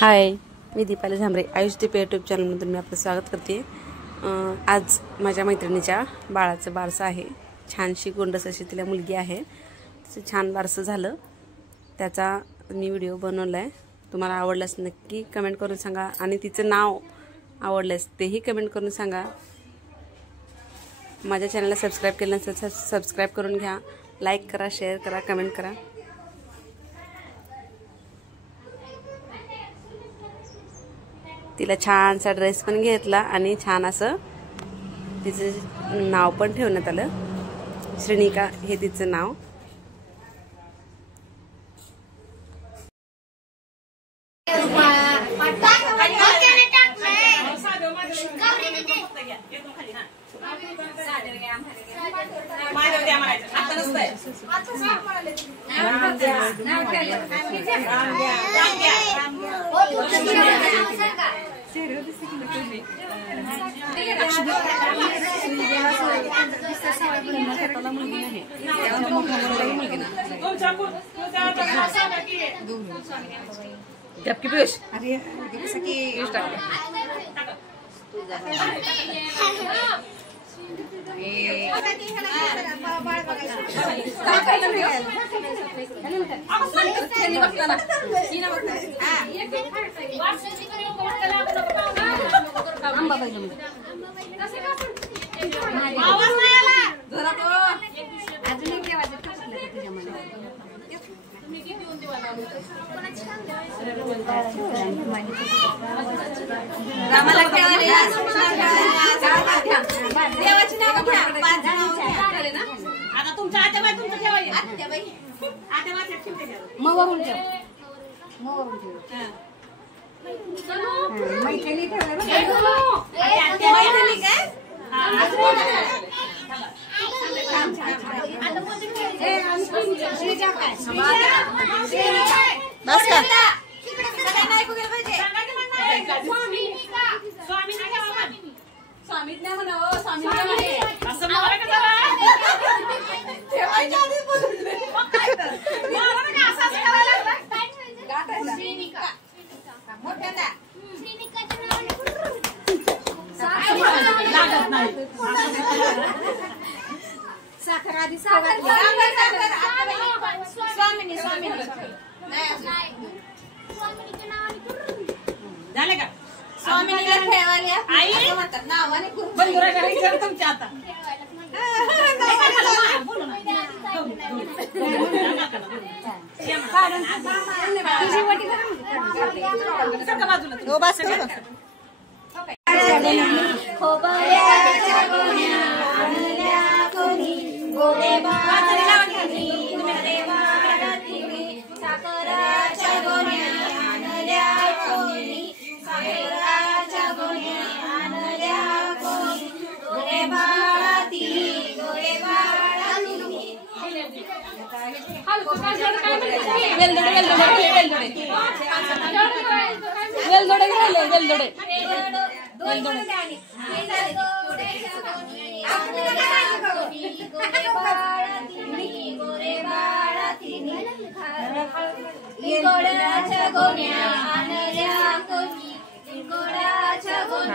हाय, मी दीपाली झांबरे आयुष दीप YouTube चॅनलमधून मी आपलं स्वागत करते। आज माझ्या मैत्रिणीच्या बाळाचं बारसं आहे। छानशी गोंडस अशी तिला मुलगी आहे। तिचं छान बारसं झालं, त्याचा मी व्हिडिओ बनवला आहे। तुम्हाला आवडल्यास नक्की कमेंट करून सांगा आणि तिचं नाव आवडल्यास तेही कमेंट करून सांगा। माझ्या चॅनलला सबस्क्राइब केलं नसेल तर सबस्क्राइब करून घ्या, लाईक करा, शेअर करा, कमेंट करा। तिला छानसा ड्रेस पण घेतला आणि छान असं तिचं नाव पण ठेवण्यात आलं। श्रीनिका हे तिचं नाव। जबकि पीयूष अरे जैसे कि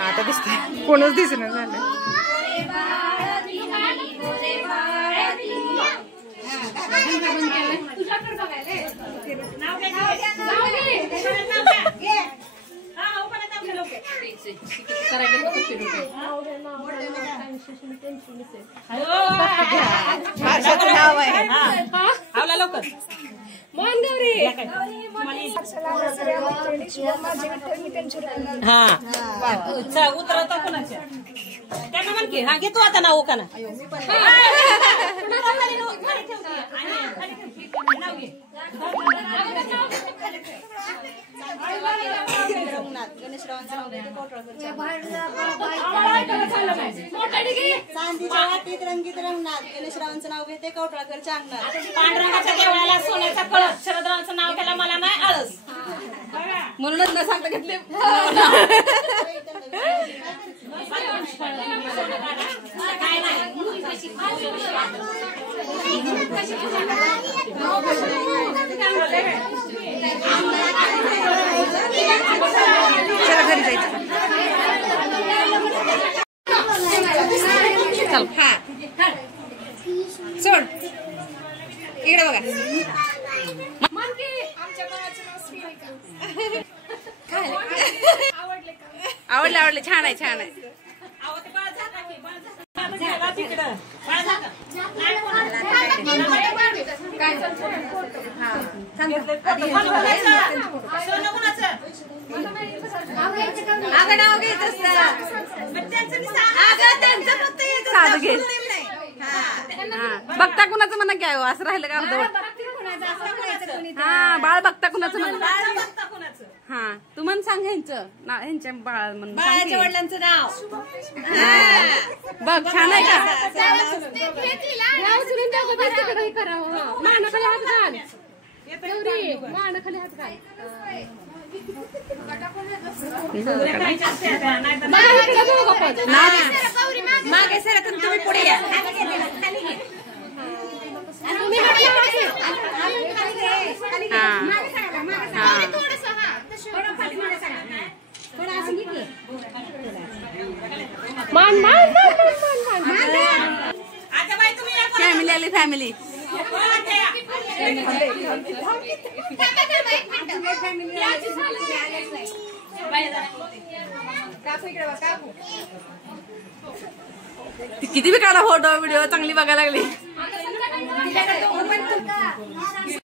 आता दिसतंय कोणच दिसणार झालं। उतरवता कोणाच्या त्यांना म्हण की हा घे तू आता नाव का ना चांदीच्या वाटीत रंगीत रंगणात गणेशरावांचं नाव घेते कवटळकरच्या अंगणात पांडुरंगाच्या देवळाला सोन्याचा कळस शरदरावांचं नाव त्याला मला नाही आळस म्हणूनच न सांगता घेतले काय नाही आवडले आवडले, छान आहे छान आहे. साधं घे. बघता कुणाचं म्हणा घ्या असं राहिलं का अर्धवट. हा बाळ बघता कुणाचं म्हणा. हा तू म्हण सांग ह्यांचं ना, ह्यांच्या बाळा म्हण बाळाच्या वडिलांचं नाव बघ छान आहे का. मागे सर तुम्ही पुढे या. फॅमिली आली फॅमिली. किती बी काढा फोटो व्हिडिओ, चांगली बघायला लागली.